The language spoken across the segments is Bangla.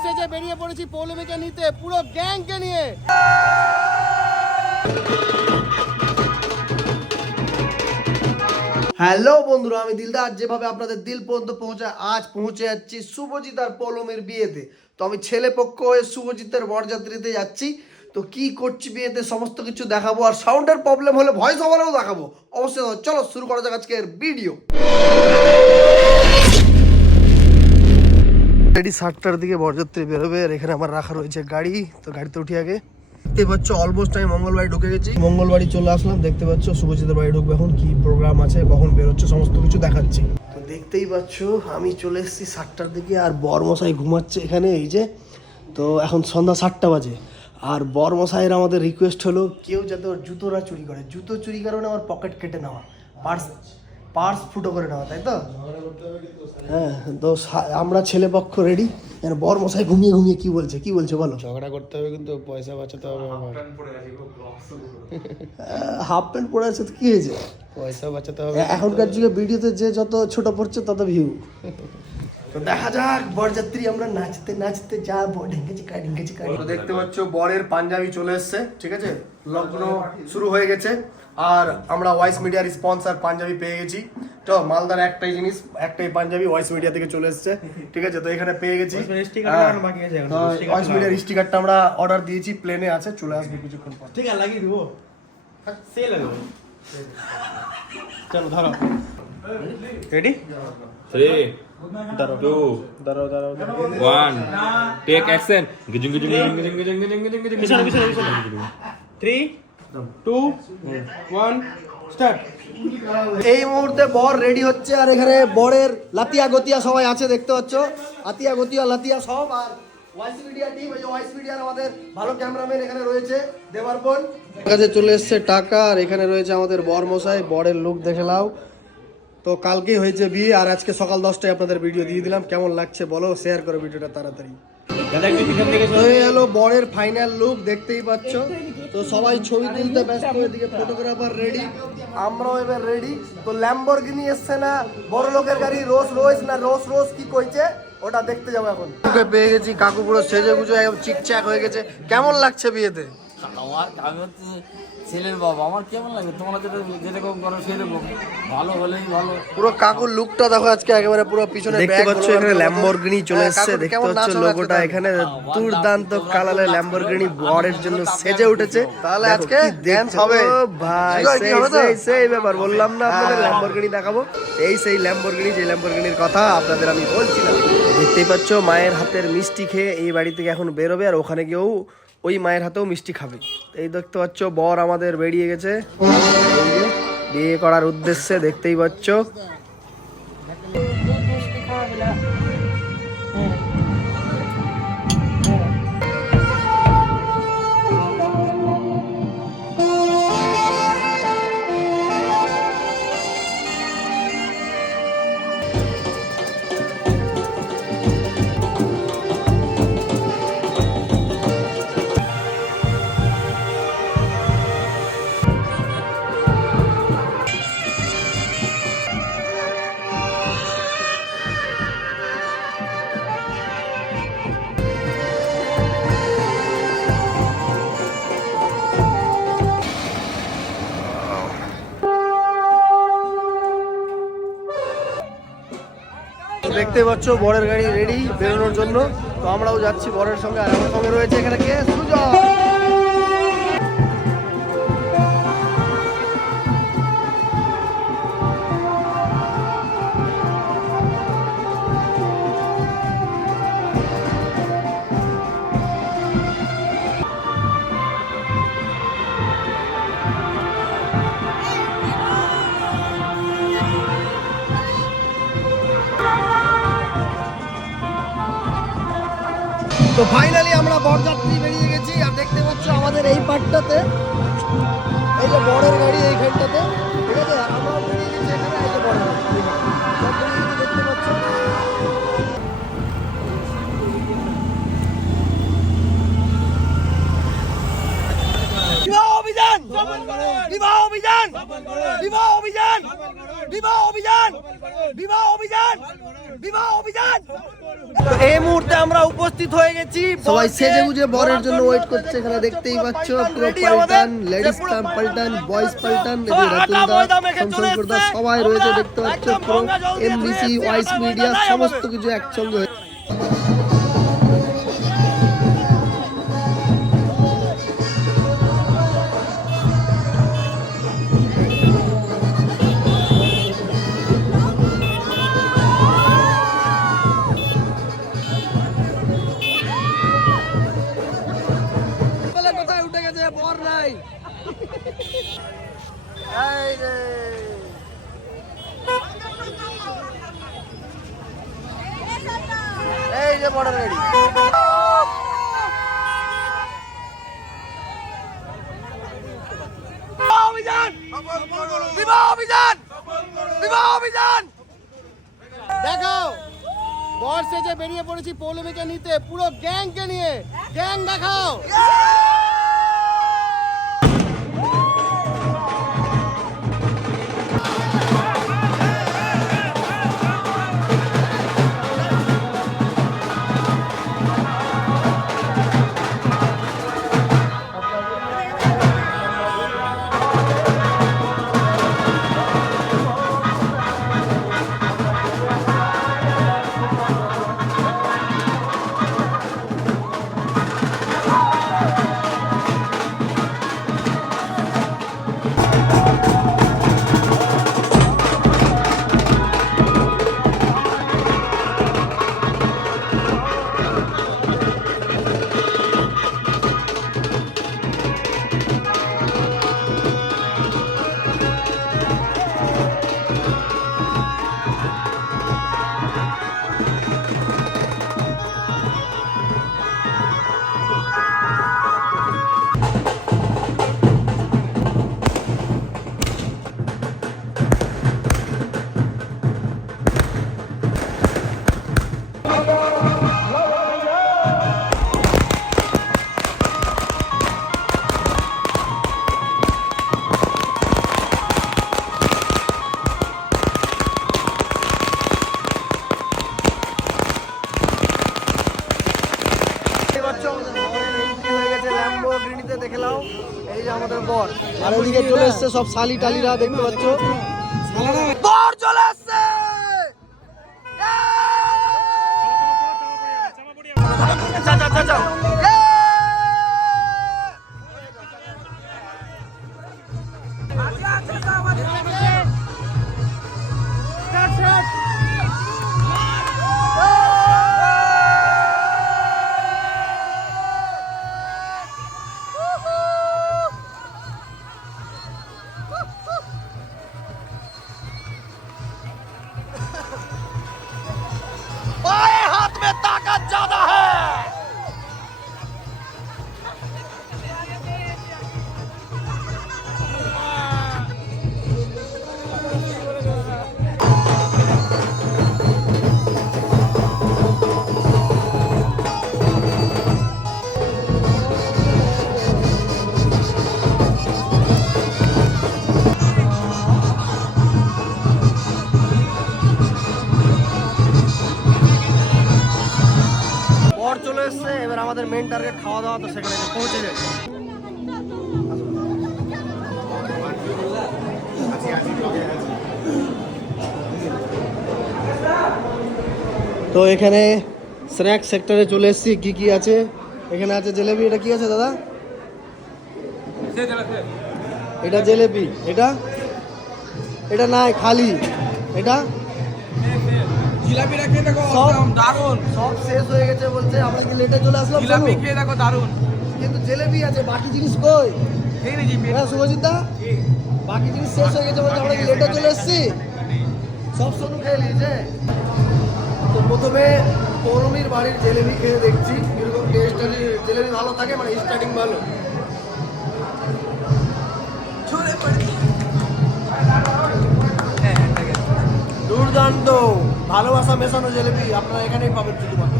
স্টেজে বেরিয়ে পড়েছি পৌলমীকে নিতে, পুরো গ্যাংকে নিয়ে। হ্যালো বন্ধুরা, আমি দিলদা। আজ যেভাবে আপনাদের দিল পর্যন্ত পৌঁছায় আজ পৌঁছে যাচ্ছি শুভজিৎ আর পলমের বিয়েতে। তো আমি ছেলে পক্ষ হয়ে শুভজিতের বরযাত্রীতে যাচ্ছি। তো কি করছি বিয়েতে, সমস্ত কিছু দেখাবো। আর সাউন্ডের প্রবলেম হলে ভয়েস ওভারেও দেখাবো। অবশ্যই চলো, শুরু করা যাক আজকের ভিডিও রেডি সাতটার দিকে বরযাত্রী বেরোবে আর এখানে আমার রাখা রয়েছে গাড়ি। তো গাড়িতে উঠি আগে। দেখতে পাচ্ছ অলমোস্ট আমি মঙ্গলবাড়ি ঢুকে গেছি। মঙ্গলবাড়ি চলে আসলাম। দেখতে পাচ্ছ, শুভজিতের বাড়ি ঢুকবে এখন। কি প্রোগ্রাম আছে, কখন বেরোচ্ছে সমস্ত কিছু দেখাচ্ছি। তো দেখতেই পাচ্ছ, আমি চলে এসেছি সাতটার দিকে আর বরমশাই ঘুমাচ্ছে এখানে, এই যে। তো এখন সন্ধ্যা সাতটা বাজে। আর বরমশাইয়ের আমাদের রিকোয়েস্ট হলো, কেউ যাতে ওর জুতোরা চুরি করে। জুতো চুরি কারণে আমার পকেট কেটে নেওয়া। পার্স পার্স ফুটো করে নেওয়া, তাই তো? হ্যাঁ তো আমরা ছেলে পক্ষ রেডি বর মশাই ঘুমিয়ে ঘুমিয়ে কি বলছে? কি বলছে বলো? ঝগড়া করতে হবে কিন্তু পয়সা বাঁচাতে হবে আমার। হাফ প্যান্ট পরে আছে তো কি হয়েছে? পয়সা বাঁচাতে হবে এখনকার যুগে ভিডিওতে যে যত ছোট পড়ছে তত ভিউ তো দেখা যাক বরযাত্রী আমরা নাচতে নাচতে যাব ঢেঙ্গে চিকা ঢেঙ্গে চিকা। তো দেখতে পাচ্ছ বরের পাঞ্জাবি চলে এসেছে ঠিক আছে? লগ্ন শুরু হয়ে গেছে। আর আমরা ওয়াইস মিডিয়ার স্পন্সর পাঞ্জাবি পেয়ে গেছি। তো মালদার একটাই জিনিস একটাই পাঞ্জাবি ওয়াইস মিডিয়া থেকে চলে এসেছে। ঠিক আছে তো এখানে পেয়ে গেছি। ওয়াইস মিডিয়ার স্টিকারটা আমরা অর্ডার দিয়েছি প্লেনে আছে চলে আসবে কিছুক্ষণ পর। ঠিক আছে লাগিয়ে দিব। সে লাগবে চলো ধরো। রেডি পিছনে পিছনে থ্রি টু ওয়ান এই মুহূর্তে বর রেডি হচ্ছে আর এখানে বরের লাতিয়া গতিয়া সবাই আছে, দেখতে পাচ্ছ? আতিয়া গতিয়া, লাতিয়া সব আর ওয়াইস মিডিয়া ওয়াইস আমাদের ভালো ক্যামেরাম্যান এখানে রয়েছে চলে এসেছে টাকা আর এখানে রয়েছে আমাদের বর মশাই বরের তো কালকেই হয়েছে বিয়ে, আর আজকে সকাল দশটায় আপনাদের ভিডিও দিয়ে দিলাম। কেমন লাগছে বলো শেয়ার করো ভিডিওটা তাড়াতাড়ি। তো এই হলো বরের ফাইনাল লুক দেখতেই পাচ্ছ। তো সবাই ছবি তুলতে ব্যস্ত এদিকে ফটোগ্রাফার রেডি আমরাও এবার রেডি তো ল্যাম্বরগিনি এসছে না বড় লোকের গাড়ি রোজ রোজ না রোজ রোজ কি কইছে? ওটা দেখতে যাব এখন। কাকুকে পেয়ে গেছি কাকু পুরো সেজে গুজো একদম চিকচাক হয়ে গেছে। কেমন লাগছে বিয়েতে? আমার আমি হচ্ছে ছেলের বাবা আমার কেমন লাগে? তোমরা যেটা যেরকম করো সেরকম। ভালো হলেই ভালো। পুরো কাকুর লুকটা দেখো আজকে একেবারে পুরো পিছনে দেখতে পাচ্ছ এখানে ল্যাম্বরগিনি চলে এসেছে। দেখতে পাচ্ছ লোগোটা এখানে দুর্দান্ত কালারে ল্যাম্বরগিনি বরের জন্য সেজে উঠেছে। তাহলে আজকে ড্যান্স হবে। ভাই সেই সেই সেই ব্যাপার বললাম না আপনাদের ল্যাম্বরগিনি দেখাবো। এই সেই ল্যাম্বরগিনি যে ল্যাম্বরগিনির কথা আপনাদের আমি বলছিলাম। দেখতেই পাচ্ছ মায়ের হাতের মিষ্টি খেয়ে এই বাড়ি থেকে এখন বেরোবে আর ওখানে গিয়েও ওই মায়ের হাতেও মিষ্টি খাবে। এই দেখতে পাচ্ছ, বর আমাদের বেরিয়ে গেছে। বিয়ে করার উদ্দেশ্যে দেখতেই পাচ্ছ। দেখতে পাচ্ছ, বরের গাড়ি রেডি বেরোনোর জন্য। তো আমরাও যাচ্ছি বরের সঙ্গে। আর আমার সঙ্গে রয়েছে এখানে কে? সুজয় তো ফাইনালি আমরা বরযাত্রী বেরিয়ে গেছি, আর দেখতে পাচ্ছ আমাদের এই পার্টটাতে এই যে বরের গাড়ি এইখানটাতে। আমরা উপস্থিত হয়ে গেছি সবাই সেজে গুজে বরের জন্য ওয়েট করছে এখানে দেখতেই পাচ্ছ পুরো পাল্টান লেডিস পাল্টান বয়েজ পাল্টান সবাই রয়েছে দেখতে পাচ্ছ পুরো এমবিসি ওয়াইস মিডিয়া সমস্ত কিছু একসঙ্গে রে এই যে বেরিয়ে পড়েছি পৌলমীকে নিতে। পুরো গ্যাংকে নিয়ে। গ্যাং দেখাও। দেখতে আমাদের বর আর ওইদিকে চলে এসছে সব শালি টালিরা দেখতে পাচ্ছ বর চলে এসছে যা, যা, চলে এসছে এবার আমাদের মেন টার্গেট খাওয়া দাওয়া তো সেখানে পৌঁছে যায় তো এখানে স্ন্যাক্স সেক্টরে চলে এসেছি। কি কি আছে? এখানে আছে জিলেবি এটা কি আছে দাদা? এটা জিলেবি এটা? এটা নাই খালি। এটা? খেয়ে দেখো সব শেষ হয়ে গেছে বলছে। আমরা কি লেটে চলে আসলাম? জিলাপি খেয়ে দেখো কিন্তু জিলেবি আছে। বাকি জিনিস কই? হ্যাঁ শুভজিৎ দা? বাকি জিনিস শেষ হয়ে গেছে বলছে আমরা কি লেটে চলে এসেছি? সব সোনু খেয়ে নিয়েছে। তো প্রথমে পৌরমীর বাড়ির জেলেবি খেয়ে দেখছি, কীরকম টেস্ট জেলেবি ভালো থাকে মানে স্টার্টিং ভালো। দুর্দান্ত, ভালোবাসা মেশানো জেলেবি আপনারা এখানেই পাবেন শুধুমাত্র।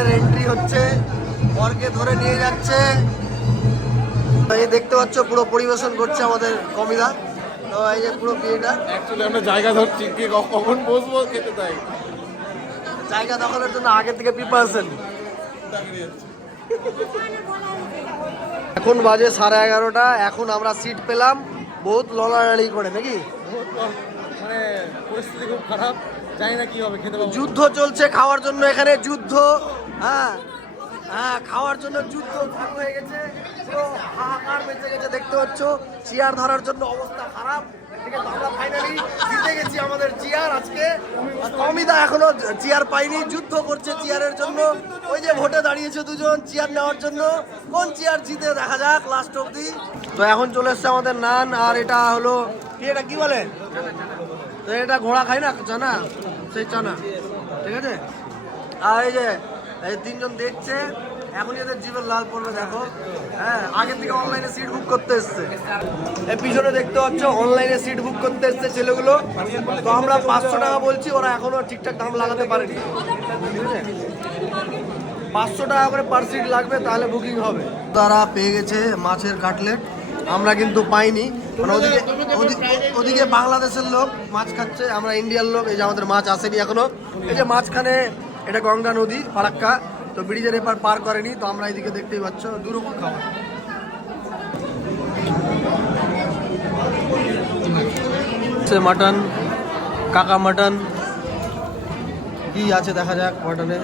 বরের এন্ট্রি হচ্ছে বরকে ধরে নিয়ে যাচ্ছে। এই দেখতে পাচ্ছ পুরো পরিবেশন করছে আমাদের কমিদা তো এই যে পুরো বিয়েটা। অ্যাকচুয়ালি আমরা জায়গা ধরছি কে কখন বসবো খেতে তাই জায়গা দখলের জন্য আগে থেকে প্রিপারেশন এখন বাজে সাড়ে এগারোটা এখন আমরা সিট পেলাম। বহুত লড়াড়ি করে নাকি? মানে পরিস্থিতি খুব খারাপ। জানি যুদ্ধ চলছে খাওয়ার জন্য এখানে, যুদ্ধ। হ্যাঁ হ্যাঁ খাওয়ার জন্য যুদ্ধ হয়ে গেছে। পুরো হাহাকার বেঁচে গেছে, দেখতে পাচ্ছ। চেয়ার ধরার জন্য অবস্থা খারাপ। আমাদের চেয়ার আজকে। কমিদা এখনও চেয়ার পাইনি যুদ্ধ করছে চেয়ারের জন্য। ওই যে ভোটে দাঁড়িয়েছে দুজন, চেয়ার নেওয়ার জন্য। কোন চেয়ার জিতে দেখা যাক লাস্ট অবধি। তো এখন চলে এসছে আমাদের নান, আর এটা হলো এটা কি বলে? তো এটা ঘোড়া খাই না চানা সেই চানা, ঠিক আছে? আর এই যে, এই তিনজন দেখছে এখন এদের জীবন লাল পড়বে, দেখো। হ্যাঁ আগে থেকে অনলাইনে সিট বুক করতে এসছে। এই পিছনে দেখতে পাচ্ছ অনলাইনে সিট বুক করতে এসছে ছেলেগুলো। তো আমরা পাঁচশো টাকা বলছি, ওরা এখনও ঠিকঠাক দাম লাগাতে পারেনি। ঠিক পাঁচশো টাকা করে পার সিট লাগবে, তাহলে বুকিং হবে। তারা পেয়ে গেছে মাছের কাটলেট আমরা কিন্তু পাইনি। মানে ওদিকে ওদিকে বাংলাদেশের লোক মাছ খাচ্ছে আমরা ইন্ডিয়ার লোক এই যে আমাদের মাছ আসেনি এখনও। এই যে মাঝখানে এটা গঙ্গা নদী ফারাক্কা তো ব্রিজের এপার পার করেনি তো আমরা এদিকে দেখতেই পাচ্ছ দুরকম খাবার। মাটন কাকা মাটন কি আছে দেখা যাক মাটনে?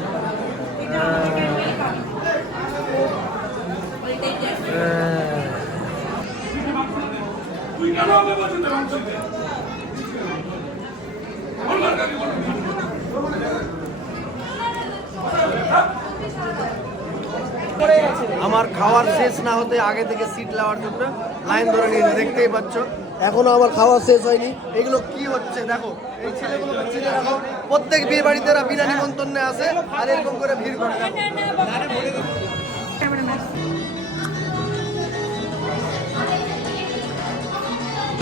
আমার খাওয়ার শেষ না হতে আগে থেকে সিট নেওয়ার জন্য লাইন ধরে নিয়েছে দেখতেই পাচ্ছ এখনও আমার খাওয়া শেষ হয়নি এগুলো কি হচ্ছে দেখো এই ছেলেগুলো চিনে রাখো প্রত্যেক বিয়ে বাড়িতে এরা বিনা নিমন্ত্রণে আসে আর এরকম করে ভিড় করে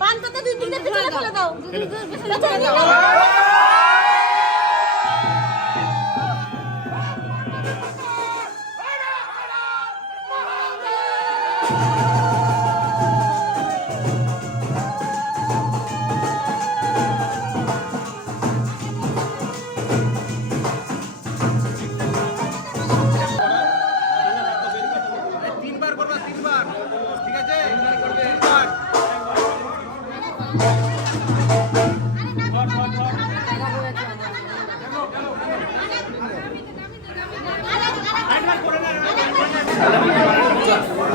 পান পাতা দুই তিনটা ফেলে দাও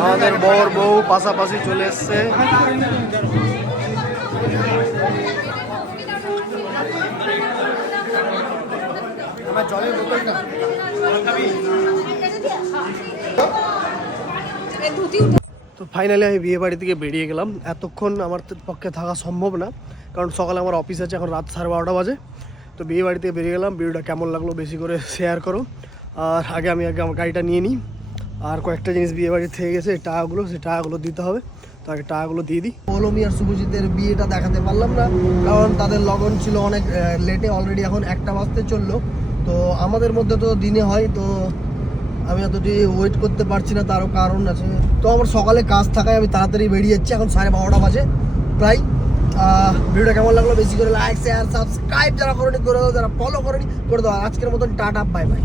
আমাদের বর বউ পাশাপাশি চলে এসছে। তো ফাইনালি আমি বিয়ে বাড়ি থেকে বেরিয়ে গেলাম। এতক্ষণ আমার পক্ষে থাকা সম্ভব না, কারণ সকালে আমার অফিস আছে, এখন রাত সাড়ে বারোটা বাজে। তো বিয়ে বাড়ি থেকে বেরিয়ে গেলাম, ভিডিওটা কেমন লাগল বেশি করে শেয়ার করো। আর আগে আমি আগে আমার গাড়িটা নিয়ে নিই। আর কয়েকটা জিনিস বিয়ে বাড়ি থেকে গেছে টাকাগুলো, সেই টাকাগুলো দিতে হবে। তো আগে টাকাগুলো দিয়ে দিই। পৌলমি আর শুভজিতের বিয়েটা দেখাতে পারলাম না, কারণ তাদের লগন ছিল অনেক লেটে অলরেডি এখন একটা বাজতে চলল। তো আমাদের মধ্যে তো দিনে হয়, তো আমি এতটি ওয়েট করতে পারছি না, তারও কারণ আছে। তো আমার সকালে কাজ থাকায় আমি তাড়াতাড়ি বেরিয়ে যাচ্ছি, এখন সাড়ে বারোটা বাজে, প্রায়। ভিডিওটা কেমন লাগল বেশি করে লাইক শেয়ার সাবস্ক্রাইব যারা করেনি, করে দাও, যারা ফলো করেনি, করে দাও। আজকের মতন টাটা বাই বাই